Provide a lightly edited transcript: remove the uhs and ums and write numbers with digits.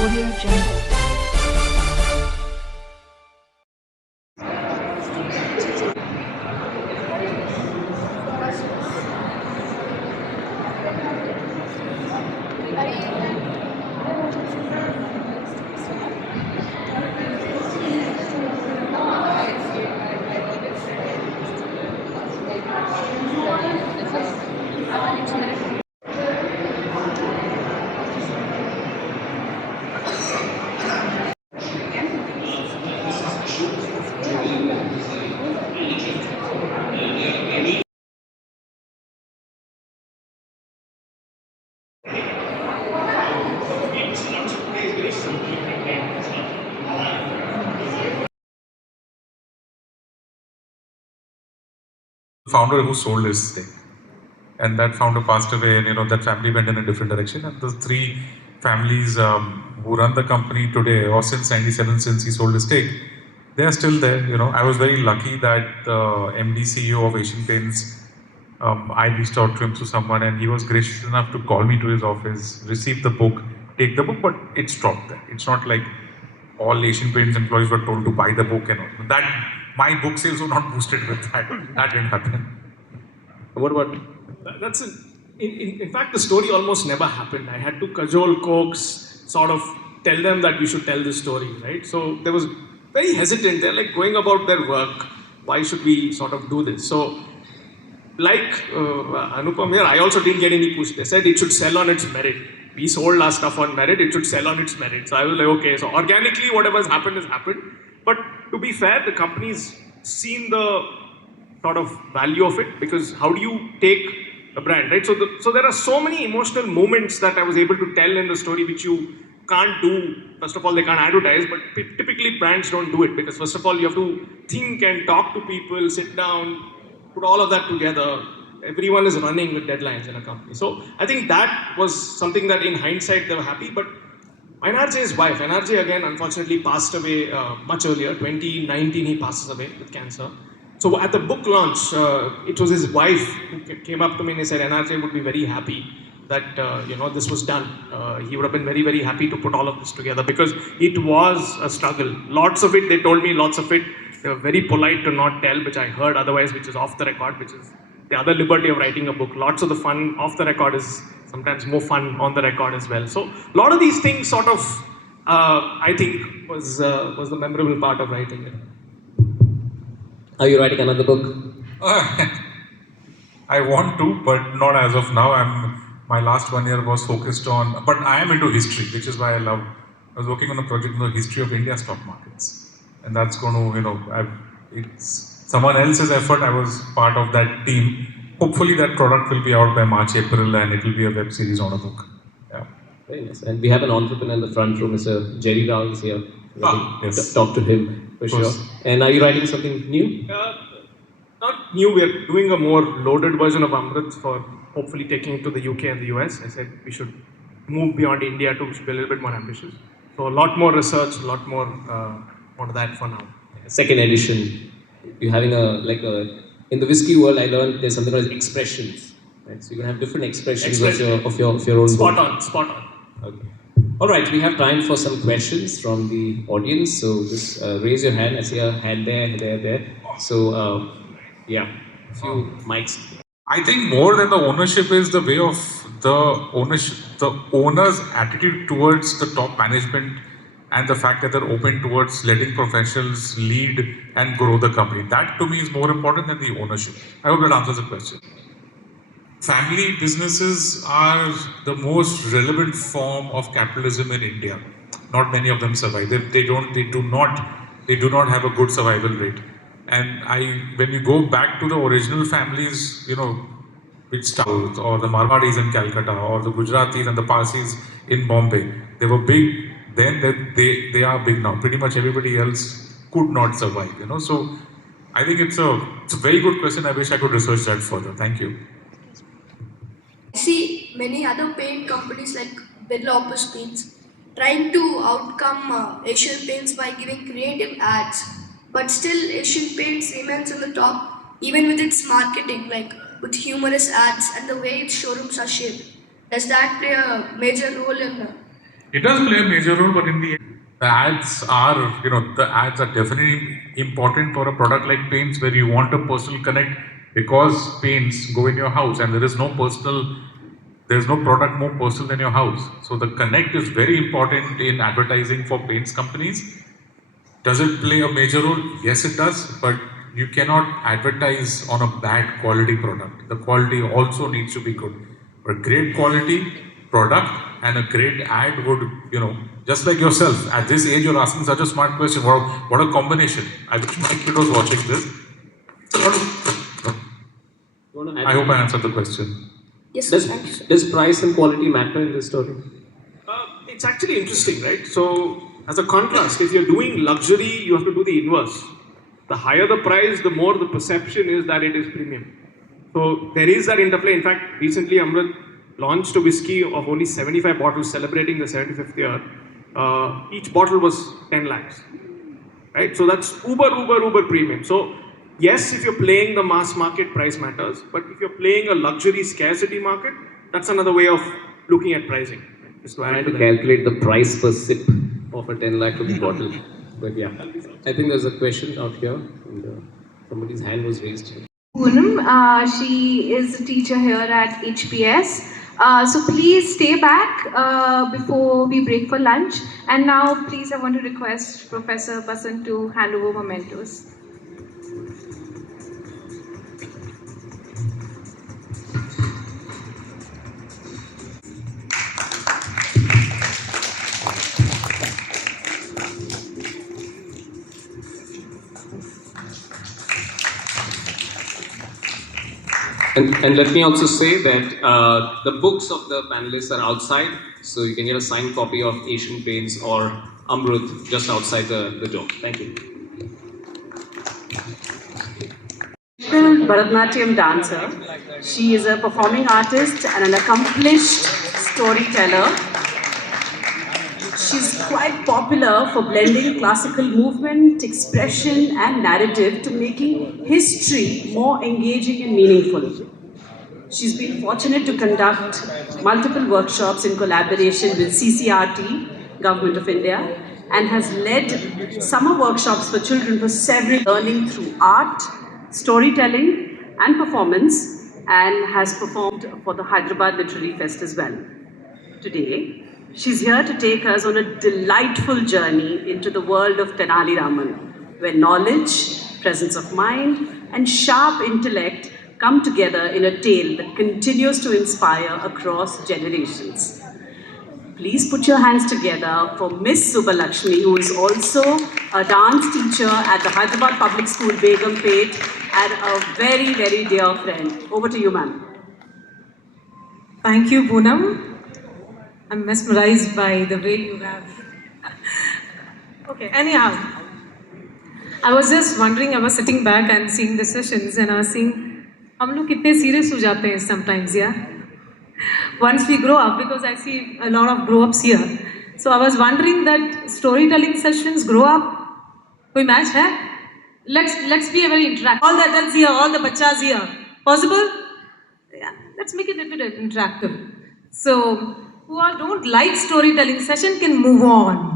Audio Jungle. Founder who sold his thing, and that founder passed away, and that family went in a different direction. And the three families who run the company today, or since '97, since he sold his stake, they are still there. I was very lucky that the MD CEO of Asian Paints, I reached out to him through someone, and he was gracious enough to call me to his office, receive the book, take the book, but it stopped there. It's not like all Asian Paints employees were told to buy the book and all. That my book sales were not boosted with that. That didn't happen. What about? That's in fact, the story almost never happened. I had to cajole, coax, sort of tell them that we should tell this story, right? So they was very hesitant. They're like going about their work. Why should we sort of do this? So, like Anupam here, I also didn't get any push. They said it should sell on its merit. We sold our stuff on merit. It should sell on its merit. So I was like, okay. So organically, whatever has happened. But to be fair, the company's seen the sort of value of it, because how do you take a brand, right? So there are so many emotional moments that I was able to tell in the story which you can't do. First of all, they can't advertise, but typically brands don't do it, because first of all you have to think and talk to people, sit down, put all of that together. Everyone is running with deadlines in a company. So I think that was something that in hindsight they were happy. But NRJ's wife, NRJ again unfortunately passed away much earlier. 2019 he passes away with cancer. So at the book launch, it was his wife who came up to me and he said, NRJ would be very happy that this was done. He would have been very, very happy to put all of this together, because it was a struggle. Lots of it, they told me, lots of it, they were very polite to not tell, which I heard otherwise, which is off the record, which is the other liberty of writing a book. Lots of the fun off the record is sometimes more fun on the record as well. So a lot of these things sort of, I think, was the memorable part of writing it. Are you writing another book? I want to, but not as of now. My last 1 year was focused on, but I am into history, which is why I was working on a project on the history of India stock markets, and that's going to, it's someone else's effort. I was part of that team. Hopefully, that product will be out by March, April, and it will be a web series on a book. Yeah. Very nice. And we have an entrepreneur in the front row, Mr. Jerry Rao is here. Yes. Talk to him for sure. And are you writing something new? Not new. We're doing a more loaded version of Amrit for hopefully taking it to the UK and the US. I said we should move beyond India to be a little bit more ambitious. So a lot more research, a lot more on that for now. Second edition. You're having in the whiskey world, I learned there's something called expressions. Right? So you can have different expressions of your own Spot book. on. Okay. All right, we have time for some questions from the audience. So just raise your hand. I see a hand there. So yeah, a few mics. I think more than the ownership is the way of the owner's attitude towards the top management, and the fact that they're open towards letting professionals lead and grow the company. That to me is more important than the ownership. I hope that answers the question. Family businesses are the most relevant form of capitalism in India. Not many of them survive. They do not have a good survival rate. And when you go back to the original families, which South, or the Marwadis in Calcutta, or the Gujaratis and the Parsis in Bombay, they were big then. They are big now. Pretty much everybody else could not survive. So I think it's a very good question. I wish I could research that further. Thank you. I see many other paint companies like Birla Opus Paints trying to outcome Asian Paints by giving creative ads, but still Asian Paints remains on the top, even with its marketing, like with humorous ads and the way its showrooms are shaped. Does that play a major role in It does play a major role, but in the end, the ads are, the ads are definitely important for a product like paints where you want a personal connect because paints go in your house and there's no product more personal than your house. So the connect is very important in advertising for paints companies. Does it play a major role? Yes, it does, but you cannot advertise on a bad quality product. The quality also needs to be good. But great quality product and a great ad would, just like yourself, at this age you're asking such a smart question. What a combination. I wish my kid was watching this. I hope I answered the question. Yes, Does, thank you, sir. does price and quality matter in this story? It's actually interesting, right? So, as a contrast, if you're doing luxury, you have to do the inverse. The higher the price, the more the perception is that it is premium. So, there is that interplay. In fact, recently Amrit launched a whiskey of only 75 bottles celebrating the 75th year. Each bottle was 10 lakhs, right? So, that's uber premium. So, yes, if you're playing the mass market, price matters. But if you're playing a luxury scarcity market, that's another way of looking at pricing. Just to add Trying to to that. calculate the price per sip of a 10 lakh rupee bottle. But yeah, I think there's a question out here. And, somebody's hand was raised. Poonam, she is a teacher here at HPS. So please stay back before we break for lunch. And now, please, I want to request Professor Basant to hand over mementos. And let me also say that the books of the panelists are outside, so you can get a signed copy of Asian Paints or Amrut just outside the door. Thank you. Bharatanatyam dancer. She is a performing artist and an accomplished storyteller. She's quite popular for blending classical movement, expression, and narrative to making history more engaging and meaningful. She's been fortunate to conduct multiple workshops in collaboration with CCRT, Government of India, and has led summer workshops for children for several learning through art, storytelling, and performance, and has performed for the Hyderabad Literary Fest as well. Today, she's here to take us on a delightful journey into the world of Tenali Raman, where knowledge, presence of mind, and sharp intellect come together in a tale that continues to inspire across generations. Please put your hands together for Miss Subbalakshmi, who is also a dance teacher at the Hyderabad Public School, Begumpet, and a very, very dear friend. Over to you, ma'am. Thank you, Poonam. I'm mesmerized by the way you have. Okay, anyhow, I was just wondering, I was sitting back and seeing the sessions and I was seeing, हम लोग कितने serious हो जाते हैं sometimes, yeah? Once we grow up, because I see a lot of grow-ups here. So I was wondering that storytelling sessions grow up. कोई match है? Let's be a very interactive. All the adults here, all the bachas here. Possible? Yeah, let's make it a little bit interactive. So, who all don't like storytelling session can move on.